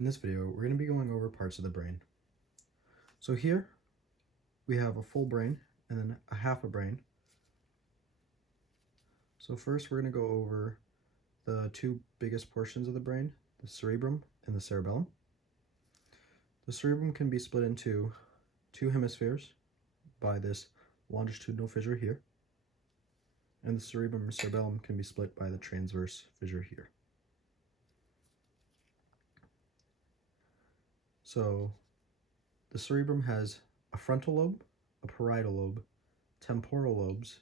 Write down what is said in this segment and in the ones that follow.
In this video, we're going to be going over parts of the brain. So here, we have a full brain and then a half a brain. So first, we're going to go over the two biggest portions of the brain, the cerebrum and the cerebellum. The cerebrum can be split into two hemispheres by this longitudinal fissure here, and the cerebrum and cerebellum can be split by the transverse fissure here. So the cerebrum has a frontal lobe, a parietal lobe, temporal lobes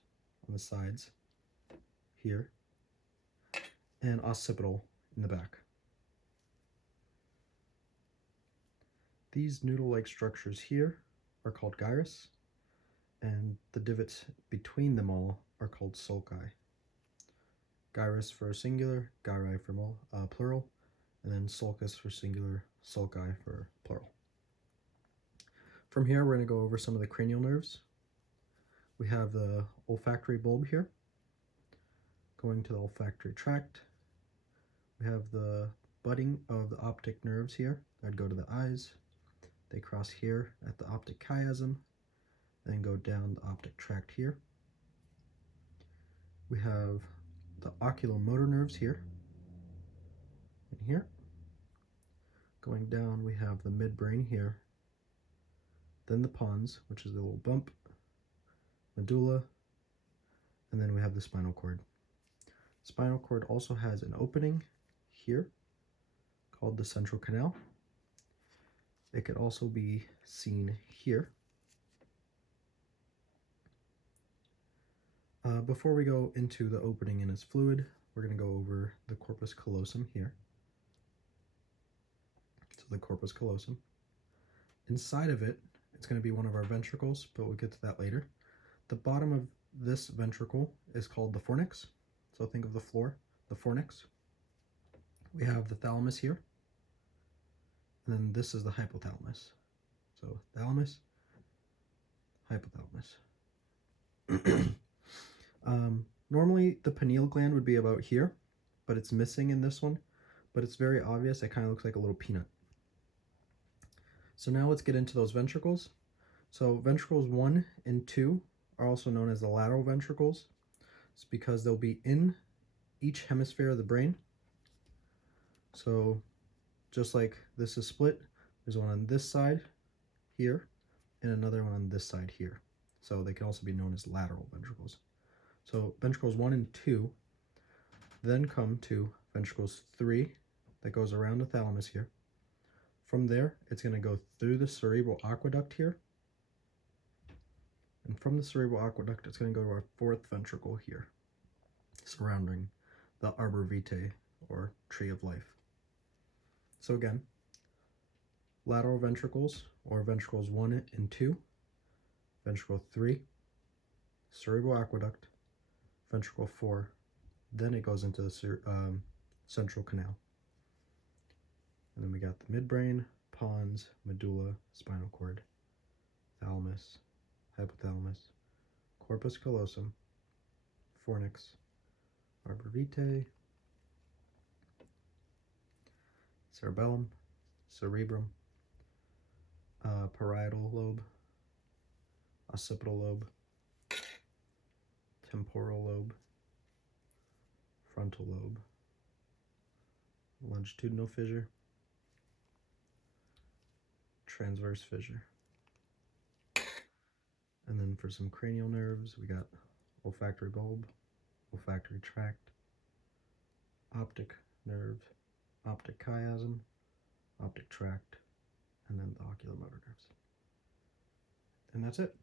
on the sides here, and occipital in the back. These noodle-like structures here are called gyrus, and the divots between them all are called sulci. Gyrus for singular, gyri for plural, and then sulcus for singular, sulci for plural. From here, we're going to go over some of the cranial nerves. We have the olfactory bulb here, going to the olfactory tract. We have the budding of the optic nerves here that go to the eyes. They cross here at the optic chiasm, then go down the optic tract here. We have the oculomotor nerves here and here. Going down, we have the midbrain here, then the pons, which is the little bump, medulla, and then we have the spinal cord. Spinal cord also has an opening here called the central canal. It could also be seen here. Before we go into the opening and its fluid, we're going to go over the corpus callosum here. So the corpus callosum. Inside of it, it's going to be one of our ventricles, but we'll get to that later. The bottom of this ventricle is called the fornix. So think of the floor, the fornix. We have the thalamus here. And then this is the hypothalamus. So thalamus, hypothalamus. Normally the pineal gland would be about here, but it's missing in this one. But it's very obvious. It kind of looks like a little peanut. So now let's get into those ventricles. So ventricles 1 and 2 are also known as the lateral ventricles. It's because they'll be in each hemisphere of the brain. So just like this is split, there's one on this side here and another one on this side here. So they can also be known as lateral ventricles. So ventricles 1 and 2 then come to ventricles 3 that goes around the thalamus here. From there, it's going to go through the cerebral aqueduct here. And from the cerebral aqueduct, it's going to go to our fourth ventricle here, surrounding the arbor vitae, or tree of life. So again, lateral ventricles, or ventricles 1 and 2, ventricle 3, cerebral aqueduct, ventricle 4, then it goes into the central canal. And then we got the midbrain, pons, medulla, spinal cord, thalamus, hypothalamus, corpus callosum, fornix, arbor vitae, cerebellum, cerebrum, parietal lobe, occipital lobe, temporal lobe, frontal lobe, longitudinal fissure, transverse fissure. And then for some cranial nerves, we got olfactory bulb, olfactory tract, optic nerve, optic chiasm, optic tract, and then the oculomotor nerves. And that's it.